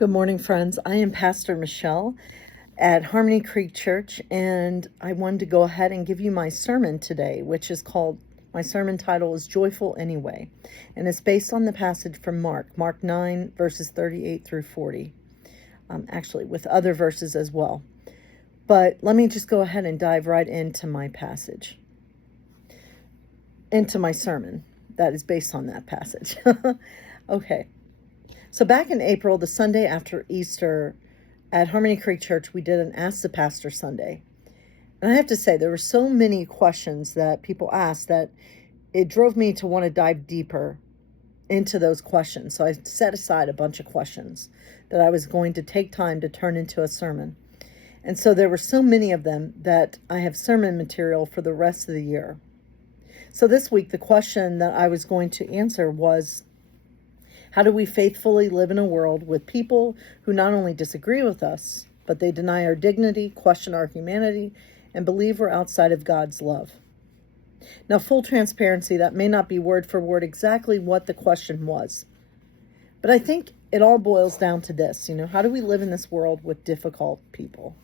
Good morning, friends. I am Pastor Michelle at Harmony Creek Church, and I wanted to go ahead and give you my sermon today, which is called, my sermon title is Joyful Anyway, and it's based on the passage from Mark 9, verses 38 through 40, actually with other verses as well. But let me just go ahead and dive right into my passage, into my sermon that is based on that passage. Okay. So back in April, the Sunday after Easter, at Harmony Creek Church, we did an Ask the Pastor Sunday. And I have to say, there were so many questions that people asked that it drove me to want to dive deeper into those questions. So I set aside a bunch of questions that I was going to take time to turn into a sermon. And so there were so many of them that I have sermon material for the rest of the year. So this week, the question that I was going to answer was, how do we faithfully live in a world with people who not only disagree with us, but they deny our dignity, question our humanity, and believe we're outside of God's love? Now, full transparency, that may not be word for word exactly what the question was. But I think it all boils down to this, how do we live in this world with difficult people?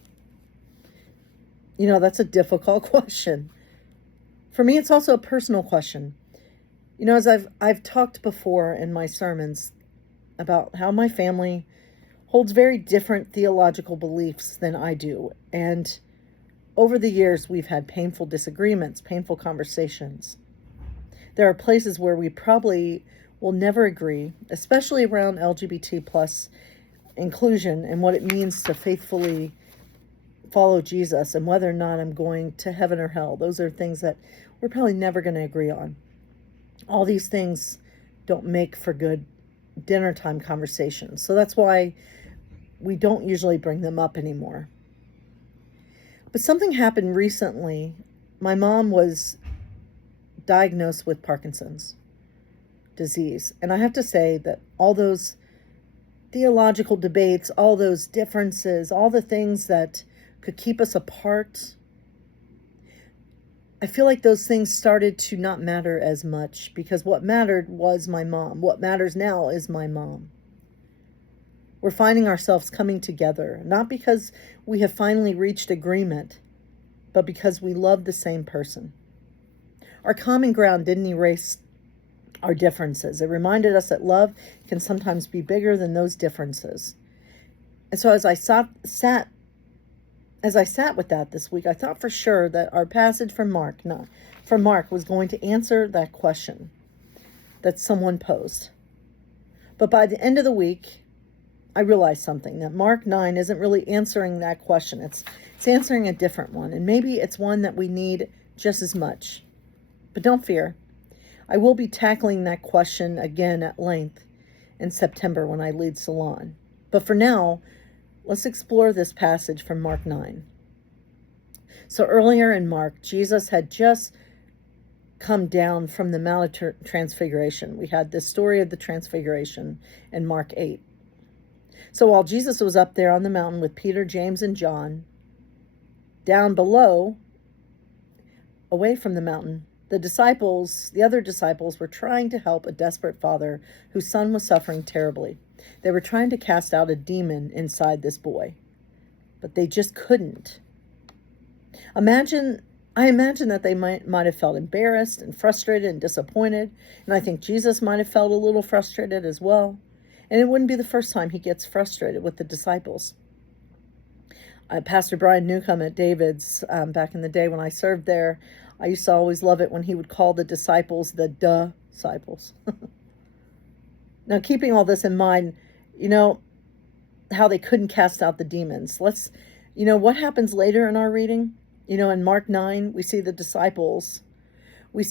That's a difficult question. For me, it's also a personal question. As I've talked before in my sermons about how my family holds very different theological beliefs than I do. And over the years, we've had painful disagreements, painful conversations. There are places where we probably will never agree, especially around LGBT plus inclusion and what it means to faithfully follow Jesus and whether or not I'm going to heaven or hell. Those are things that we're probably never going to agree on. All these things don't make for good dinner time conversations. So that's why we don't usually bring them up anymore. But something happened recently. My mom was diagnosed with Parkinson's disease. And I have to say that all those theological debates, all those differences, all the things that could keep us apart, I feel like those things started to not matter as much because what mattered was my mom. What matters now is my mom. We're finding ourselves coming together, not because we have finally reached agreement, but because we love the same person. Our common ground didn't erase our differences. It reminded us that love can sometimes be bigger than those differences. And so as I sat with that this week, I thought for sure that our passage from Mark was going to answer that question that someone posed. But by the end of the week, I realized something, that Mark 9 isn't really answering that question. It's answering a different one, and maybe it's one that we need just as much. But don't fear. I will be tackling that question again at length in September when I lead Salon. But for now, let's explore this passage from Mark 9. So earlier in Mark, Jesus had just come down from the Mount of Transfiguration. We had this story of the Transfiguration in Mark 8. So while Jesus was up there on the mountain with Peter, James, and John, down below, away from the mountain, the other disciples were trying to help a desperate father whose son was suffering terribly. They were trying to cast out a demon inside this boy, but they just couldn't. I imagine that they might have felt embarrassed and frustrated and disappointed, and I think Jesus might have felt a little frustrated as well. And it wouldn't be the first time he gets frustrated with the disciples. Pastor Brian Newcomb at David's, back in the day when I served there, I used to always love it when he would call the disciples the disciples. Now, keeping all this in mind, how they couldn't cast out the demons. What happens later in our reading? In Mark 9, we see the disciples. We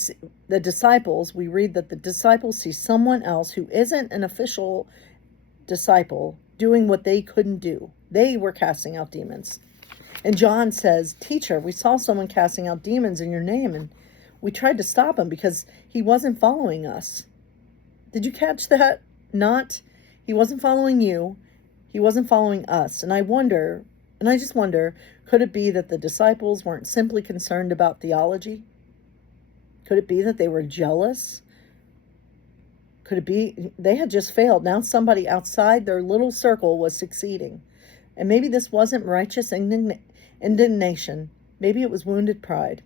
read that the disciples see someone else who isn't an official disciple doing what they couldn't do. They were casting out demons. And John says, "Teacher, we saw someone casting out demons in your name, and we tried to stop him because he wasn't following us." Did you catch that? He wasn't following you. He wasn't following us. And I just wonder, could it be that the disciples weren't simply concerned about theology? Could it be that they were jealous? Could it be they had just failed? Now somebody outside their little circle was succeeding. And maybe this wasn't righteous indignation. Maybe it was wounded pride.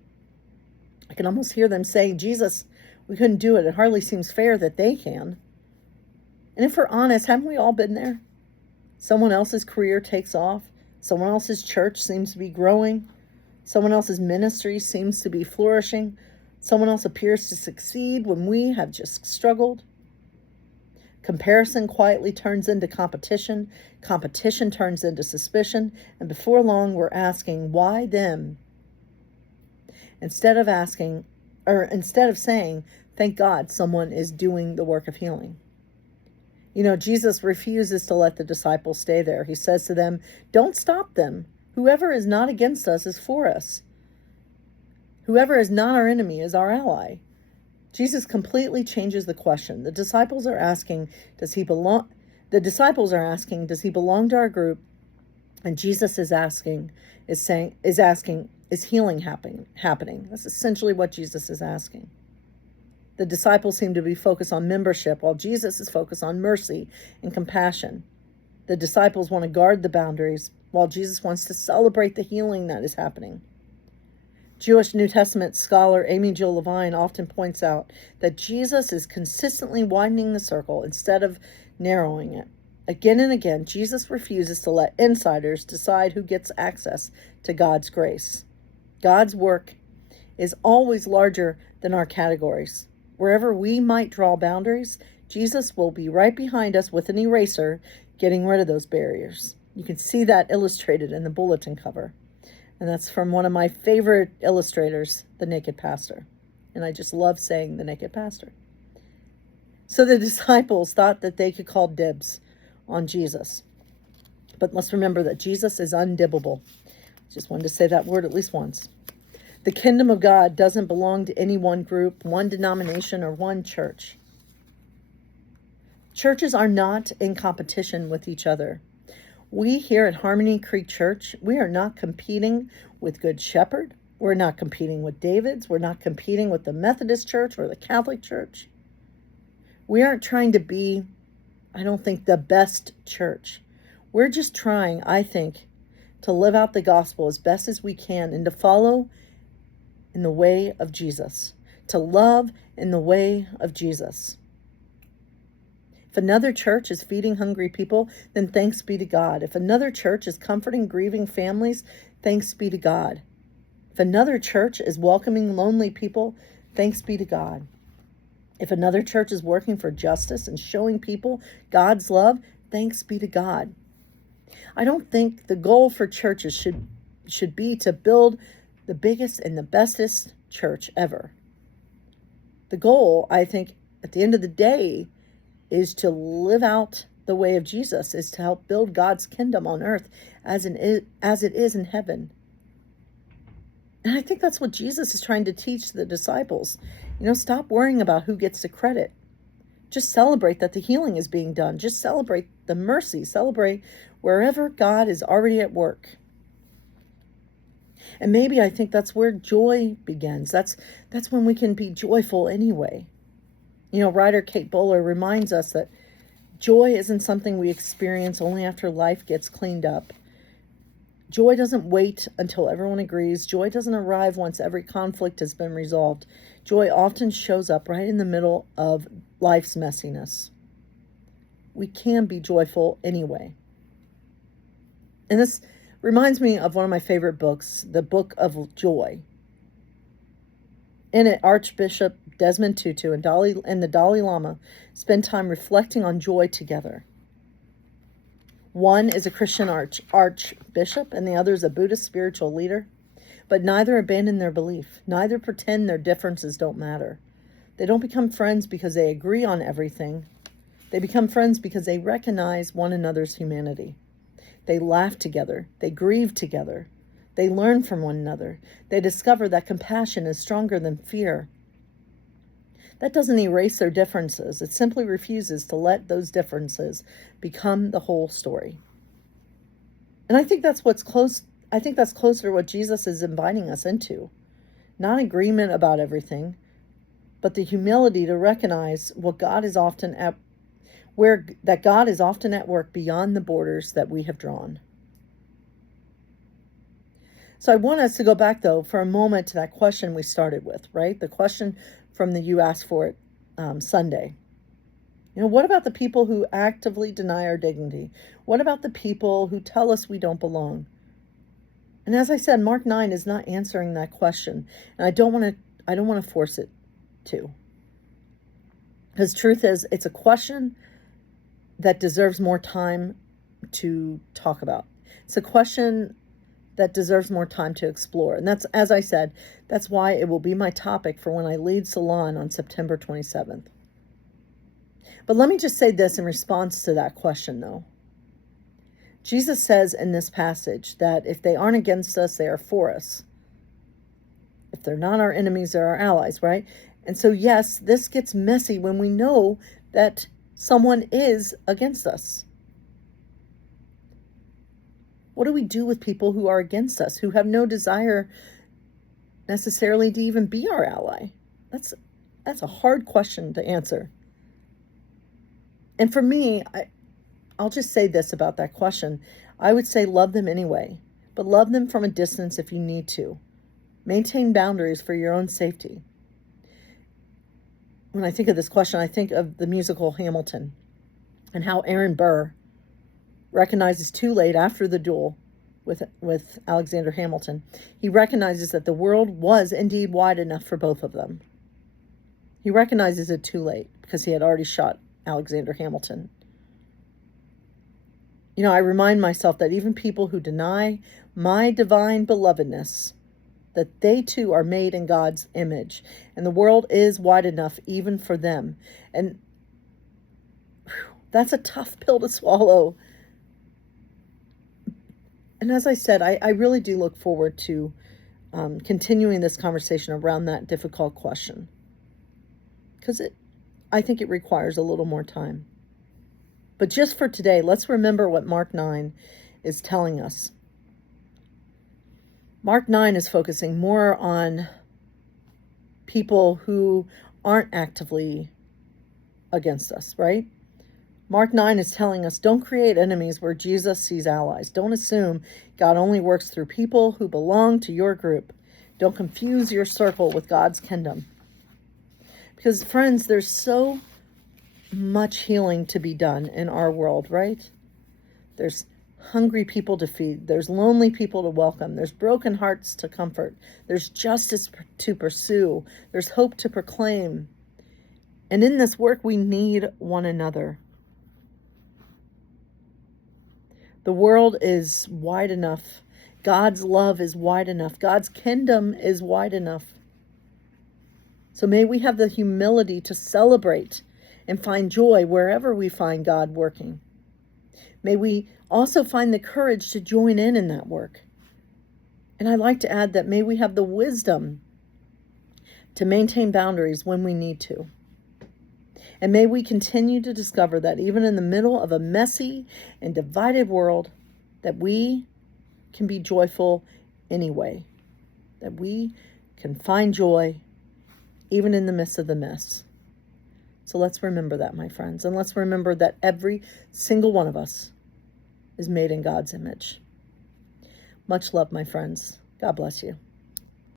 I can almost hear them saying, Jesus, we couldn't do it. It hardly seems fair that they can. And if we're honest, haven't we all been there? Someone else's career takes off. Someone else's church seems to be growing. Someone else's ministry seems to be flourishing. Someone else appears to succeed when we have just struggled. Comparison quietly turns into competition. Competition turns into suspicion. And before long, we're asking, why them? Instead of saying, thank God someone is doing the work of healing. You know, Jesus refuses to let the disciples stay there. He says to them, don't stop them. Whoever is not against us is for us. Whoever is not our enemy is our ally. Jesus completely changes the question. The disciples are asking, does he belong to our group? And Jesus is asking, is healing happening? That's essentially what Jesus is asking. The disciples seem to be focused on membership, while Jesus is focused on mercy and compassion. The disciples want to guard the boundaries, while Jesus wants to celebrate the healing that is happening. Jewish New Testament scholar Amy Jill Levine often points out that Jesus is consistently widening the circle instead of narrowing it. Again and again, Jesus refuses to let insiders decide who gets access to God's grace. God's work is always larger than our categories. Wherever we might draw boundaries, Jesus will be right behind us with an eraser, getting rid of those barriers. You can see that illustrated in the bulletin cover. And that's from one of my favorite illustrators, The Naked Pastor. And I just love saying The Naked Pastor. So the disciples thought that they could call dibs on Jesus. But let's remember that Jesus is undibbable. Just wanted to say that word at least once. The kingdom of God doesn't belong to any one group, one denomination, or one church. Churches are not in competition with each other. We here at Harmony Creek Church, we are not competing with Good Shepherd. We're not competing with David's. We're not competing with the Methodist Church or the Catholic Church. We aren't trying to be, I don't think, the best church. We're just trying, I think, to live out the gospel as best as we can and to follow in the way of Jesus, to love in the way of Jesus. If another church is feeding hungry people, then thanks be to God. If another church is comforting grieving families, thanks be to God. If another church is welcoming lonely people, thanks be to God. If another church is working for justice and showing people God's love, thanks be to God. I don't think the goal for churches should be to build the biggest and the bestest church ever. The goal, I think, at the end of the day, is to live out the way of Jesus, is to help build God's kingdom on earth as it is in heaven. And I think that's what Jesus is trying to teach the disciples. Stop worrying about who gets the credit. Just celebrate that the healing is being done. Just celebrate the mercy. Celebrate wherever God is already at work. And maybe I think that's where joy begins. That's when we can be joyful anyway. Writer Kate Bowler reminds us that joy isn't something we experience only after life gets cleaned up. Joy doesn't wait until everyone agrees. Joy doesn't arrive once every conflict has been resolved. Joy often shows up right in the middle of life's messiness. We can be joyful anyway. And this reminds me of one of my favorite books, The Book of Joy. In it, Archbishop Desmond Tutu and the Dalai Lama spend time reflecting on joy together. One is a Christian archbishop and the other is a Buddhist spiritual leader, but neither abandon their belief. Neither pretend their differences don't matter. They don't become friends because they agree on everything. They become friends because they recognize one another's humanity. They laugh together. They grieve together. They learn from one another. They discover that compassion is stronger than fear. That doesn't erase their differences. It simply refuses to let those differences become the whole story. And I think that's closer to what Jesus is inviting us into. Not agreement about everything, but the humility to recognize what God is often at God is often at work beyond the borders that we have drawn. So I want us to go back, though, for a moment to that question we started with, right? The question from the You Asked For It Sunday. What about the people who actively deny our dignity? What about the people who tell us we don't belong? And as I said, Mark 9 is not answering that question. And I don't want to force it to. Because truth is, it's a question that deserves more time to talk about. It's a question that deserves more time to explore. And that's, as I said, that's why it will be my topic for when I lead Salon on September 27th. But let me just say this in response to that question, though. Jesus says in this passage that if they aren't against us, they are for us. If they're not our enemies, they're our allies, right? And so, yes, this gets messy when we know that someone is against us. What do we do with people who are against us, who have no desire necessarily to even be our ally? That's a hard question to answer. And for me, I'll just say this about that question. I would say love them anyway, but love them from a distance if you need to. Maintain boundaries for your own safety. When I think of this question, I think of the musical Hamilton and how Aaron Burr recognizes too late after the duel with Alexander Hamilton. He recognizes that the world was indeed wide enough for both of them. He recognizes it too late because he had already shot Alexander Hamilton. I remind myself that even people who deny my divine belovedness, that they too are made in God's image, and the world is wide enough even for them. And that's a tough pill to swallow. And as I said, I really do look forward to continuing this conversation around that difficult question, because I think it requires a little more time. But just for today, let's remember what Mark 9 is telling us. Mark 9 is focusing more on people who aren't actively against us, right? Mark 9 is telling us, don't create enemies where Jesus sees allies. Don't assume God only works through people who belong to your group. Don't confuse your circle with God's kingdom. Because, friends, there's so much healing to be done in our world, right? There's hungry people to feed. There's lonely people to welcome. There's broken hearts to comfort. There's justice to pursue. There's hope to proclaim. And in this work, we need one another. The world is wide enough. God's love is wide enough. God's kingdom is wide enough. So may we have the humility to celebrate and find joy wherever we find God working. May we also find the courage to join in that work. And I'd like to add that may we have the wisdom to maintain boundaries when we need to. And may we continue to discover that even in the middle of a messy and divided world, that we can be joyful anyway. That we can find joy even in the midst of the mess. So let's remember that, my friends. And let's remember that every single one of us is made in God's image. Much love, my friends. God bless you.